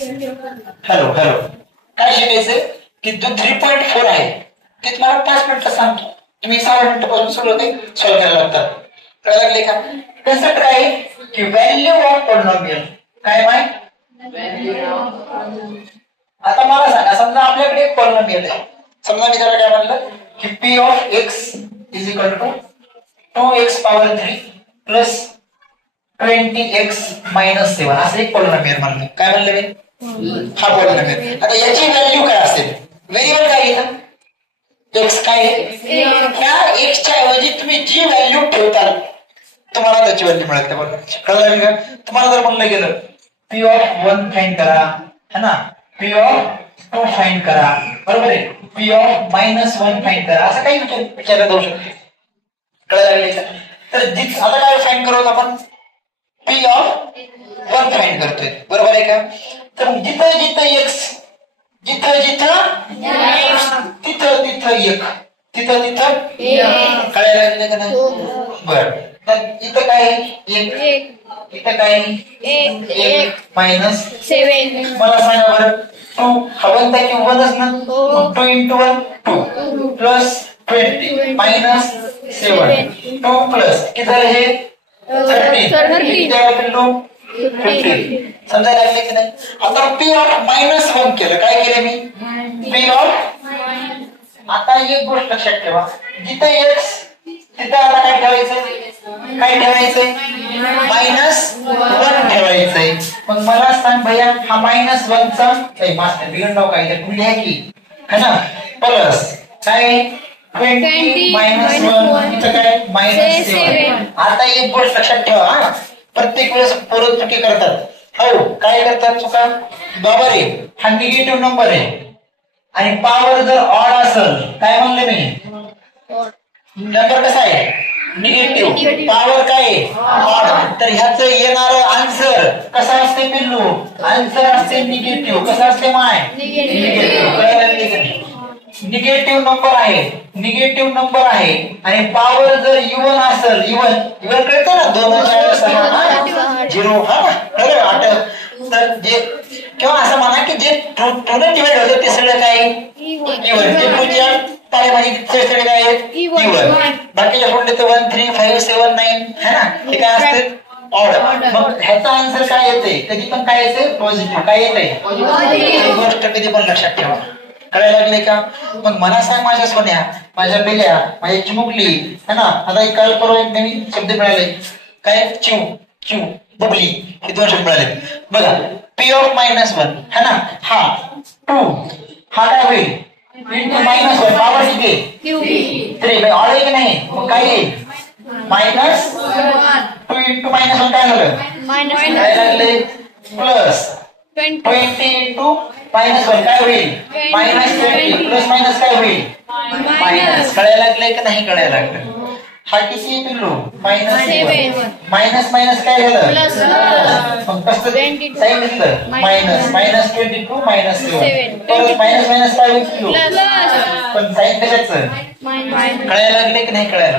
Hello hello काय शिकायचंय की जो 3.4 आहे ते तुम्हाला 5 मिनिटं सांगतो. तुम्ही 6 मिनिटापासून सगळं ते सॉल्व्ह करायला लागतात. कळलं लागले का? कन्सेप्ट काय आहे की व्हॅल्यू ऑफ पॉलिनॉमियल. काय माहित? आता मला सांगा, समजा आपल्याकडे एक पॉलिनॉमियल आहे. समजा मी त्याला काय म्हणलं की p of x is equal to 2x power 3 plus 20x minus 7 असं एक पॉलिनॉमियल म्हणलं. काय म्हणलं मी? हा पॉलिनॉमियल. आता याची व्हॅल्यू काय असेल? व्हेरिएबल काय येतं? x काय आहे? ह्या x च्या ऐवजी तुम्ही जी व्हॅल्यू ठेवताल तुम्हाला त्याची व्हॅल्यू मिळते. कळलं का? तुम्हाला जर म्हणलं गेलं p ऑफ 1 फाइंड करा, है ना, p ऑफ 2 फाइंड करा, बरोबर आहे, p ऑफ -1 फाइंड करा, असं काही विचारलं जाऊ शकते. कळलं का? तर आता काय फाइंड करू आपण? p ऑफ 1 फाइंड करतोय, बरोबर आहे का? तर जिथं जिथं x, जिथं जिथं तिथं तिथं एक, तिथं तिथं कळायला लागलं का नाही? बर, तर इथं काय एक, इथं काय एक -7. मला सांगा बरं, 2 हा 1 चा क्यूब 1च ना, 2 × 1 2 प्लस 20 मायनस 7 2 प्लस किती झालं हे 30 त्याला 50. समजायला लागले की नाही? आता p ऑफ -1 केलं. काय केलं मी? p of. आता एक गोष्ट लक्षात ठेवा, जिथे x तिथे आता काय ठेवायचंय? काय ठेवायचंय? -1 ठेवायचंय. मग मला सांग भैया, हा -1 चा मास्टर बिघडलं काय तर तुम्ही लिहा की, है ना, प्लस काय 20 -1 इथं काय -7. आता एक गोष्ट लक्षात ठेवा, प्रत्येक वेळेस पोरं चुकी करतात. हो, काय करतात चुका? बाबा रे, हा निगेटिव्ह नंबर आहे आणि पॉवर जर ऑड असेल, काय म्हणले मी? नंबर कसा आहे? निगेटिव्ह, पॉवर काय ऑड, तर ह्याचं येणारं आन्सर कसा असते पिल्लू? आन्सर असते निगेटिव्ह. कसा असते माय? निगेटिव्ह. कळायला लागले का नाही? निगेटिव्ह नंबर आहे, निगेटिव्ह नंबर आहे आणि पॉवर जर इवन असेल, इवन कळतं ना, 2 4 6 0, हा बरोबर 8, तर जे किंवा असं म्हणा की जे टोटल डिवाइड होतं ते सगळं काय इवन, जे पूजा तारे म्हणजे ते सगळे काय आहेत इवन. बाकीच्या पुढले तर 1 3 5 7 9 है ना, हे काय असते ऑड. मग ह्याचा आन्सर काय येते? कधी पण काय येते? पॉझिटिव्ह. काय येते? ही गोष्ट कधी पण लक्षात ठेवा. कळायला लागले का? मग मला सांग माझ्या सोन्या, माझ्या बेल्या, माझी चिमुकली, है ना, आता काल परवा एक नवीन शब्द मिळाले. काय? चिव, बबली, हे 2 शब्द मिळाले बघा. p ऑफ -1 है ना, हा 2, हा काय होईल? इंटू -1 पॉवर किती? 3. ऑड आहे की नाही? मग काय येईल? -2 इंटू -1 काय झालं? काय लागले? प्लस 20 इंटू -1 काय होईल? -20 प्लस मायनस काय होईल? मायनस. कळायला लागले की नाही? कळायला लागलं. हा किती पिल्लू? -7. मायनस काय झालं? मग कसं साईन घेतलं? -22 -7 परत मायनस काय होईल पिल्लू? पण साईन कशाचं? कळायला लागले की नाही? कळायला